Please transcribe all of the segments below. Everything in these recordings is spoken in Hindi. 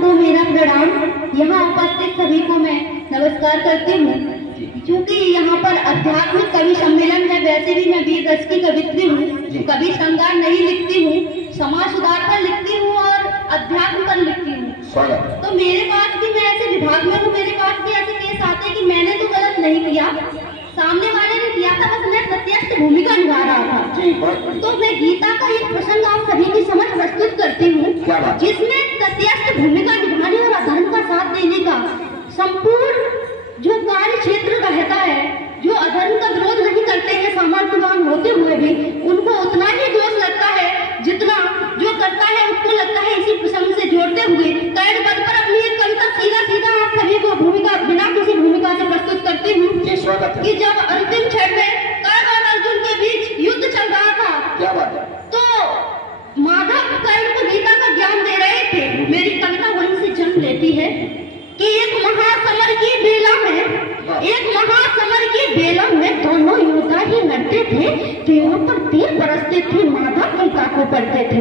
तो मेरा प्रणाम। यहाँ उपस्थित सभी को मैं नमस्कार करती हूँ। क्योंकि यहाँ पर आध्यात्मिक कवि सम्मेलन है, वैसे भी मैं वीर रस की कवित्री हूँ। कवि श्रृंगार नहीं लिखती हूँ, समाज सुधार पर लिखती हूँ और अध्यात्म पर लिखती हूँ। तो मेरे पास भी, मैं ऐसे विभाग में हूँ, मेरे पास भी ऐसे केस आते हैं कि मैंने तो गलत नहीं किया, सामने वाले ने किया था, बस मैं प्रत्यक्ष भूमिका निभा रहा था। तो मैं गीता का एक प्रसंग आप सभी की समझ प्रस्तुत करती हूँ, जिसमें प्रत्यक्ष भूमिका निभाने और अधर्म का साथ देने का संपूर्ण जो कार्य क्षेत्र रहता है, जो अधर्म का विरोध नहीं करते हैं सामर्थ्यवान होते हुए भी, उनको उतना ही दोष लगता है जितना जो करता है उसको लगता है। इसी प्रसंग से जोड़ते हुए कैद पद पर अपनी एक कविता सीधा सीधा आप सभी को भूमिका बिना किसी भूमिका से प्रस्तुत करती हूँ कि जब अंतिम क्षण में कर्ण और अर्जुन के बीच युद्ध चल रहा था, तो माधव कर्ण को गीता का ज्ञान दे रहे थे। मेरी कविता वहीं से जन्म लेती है कि एक महासमर की बेला में दोनों योद्धा ही लड़ते थे, तीरों पर तीर बरसते थे, माधव गीता को पढ़ते थे।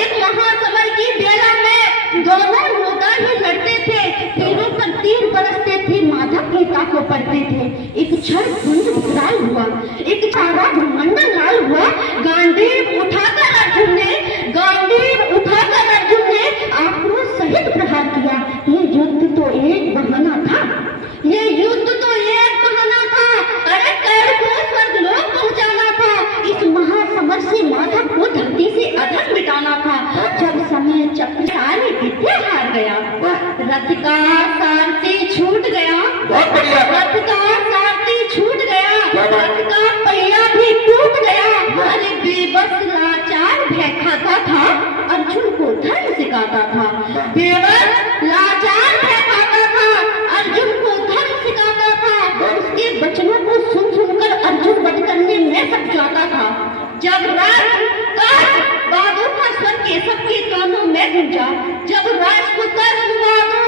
एक महासमर की बेला में दोनों योद्धा ही लड़ते थे, तीरों पर तीर बरसते थे, माधव गीता को पढ़ते थे। एक क्षण कुंज विकराल हुआ, एक सारा ब्रह्मांड लाल हुआ, गांडीव उठाकर अर्जुन ने आक्रोश सहित प्रहार किया। ये युद्ध तो एक बहाना था, अरे कर्ण को स्वर्गलोक पहुंचाना था, इस महासमर से माधव को धरती से अधर मिटाना था। जब समय चक्र सारी विद्या हार गया, रथ का सारथी छूट गया, रथ का पहिया भी टूट गया। अरे बेबस लाचार भय खाता था, अर्जुन को धर्म सिखाता था। बेबस लाचार भय खाता था, अर्जुन को धर्म सिखाता था। उसके वचनों को सुन सुनकर अर्जुन वध करने में सब जाता था। जब बहादुर का स्वर केशव के कानों में गूंजा, जब राजपुत्र अनुवादों